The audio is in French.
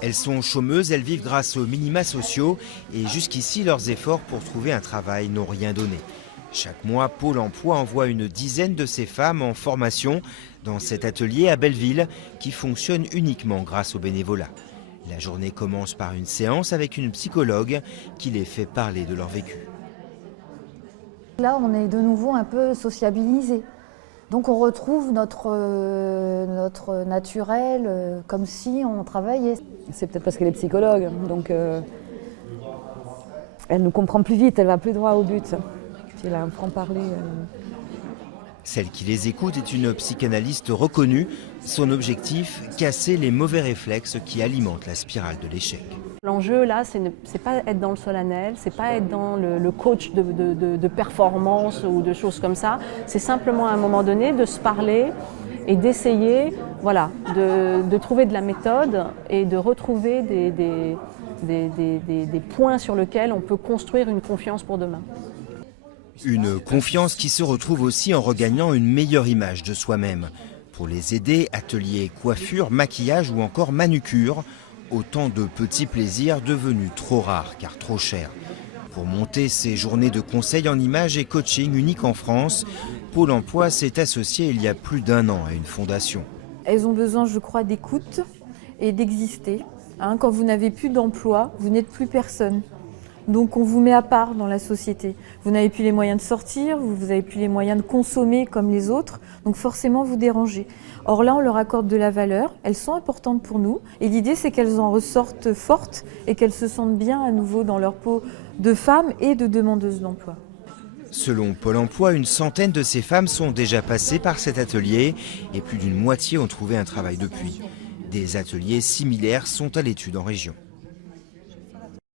Elles sont chômeuses, elles vivent grâce aux minima sociaux et jusqu'ici leurs efforts pour trouver un travail n'ont rien donné. Chaque mois, Pôle emploi envoie une dizaine de ces femmes en formation dans cet atelier à Belleville qui fonctionne uniquement grâce au bénévolat. La journée commence par une séance avec une psychologue qui les fait parler de leur vécu. Là, on est de nouveau un peu sociabilisés. Donc on retrouve notre naturel comme si on travaillait. C'est peut-être parce qu'elle est psychologue, donc elle nous comprend plus vite, elle va plus droit au but. Puis elle a un franc-parler. Celle qui les écoute est une psychanalyste reconnue. Son objectif, casser les mauvais réflexes qui alimentent la spirale de l'échec. L'enjeu là, c'est pas être dans le solennel, c'est pas être dans le coach de performance ou de choses comme ça. C'est simplement à un moment donné de se parler et d'essayer, voilà, de trouver de la méthode et de retrouver des points sur lesquels on peut construire une confiance pour demain. Une confiance qui se retrouve aussi en regagnant une meilleure image de soi-même. Pour les aider, ateliers coiffure, maquillage ou encore manucure, autant de petits plaisirs devenus trop rares car trop chers. Pour monter ces journées de conseil en images et coaching uniques en France, Pôle emploi s'est associé il y a plus d'1 an à une fondation. Elles ont besoin, je crois, d'écoute et d'exister. Quand vous n'avez plus d'emploi, vous n'êtes plus personne. Donc on vous met à part dans la société. Vous n'avez plus les moyens de sortir, vous n'avez plus les moyens de consommer comme les autres, donc forcément vous dérangez. Or là, on leur accorde de la valeur, elles sont importantes pour nous, et l'idée c'est qu'elles en ressortent fortes et qu'elles se sentent bien à nouveau dans leur peau de femmes et de demandeuses d'emploi. Selon Pôle emploi, une centaine de ces femmes sont déjà passées par cet atelier et plus d'une moitié ont trouvé un travail depuis. Des ateliers similaires sont à l'étude en région.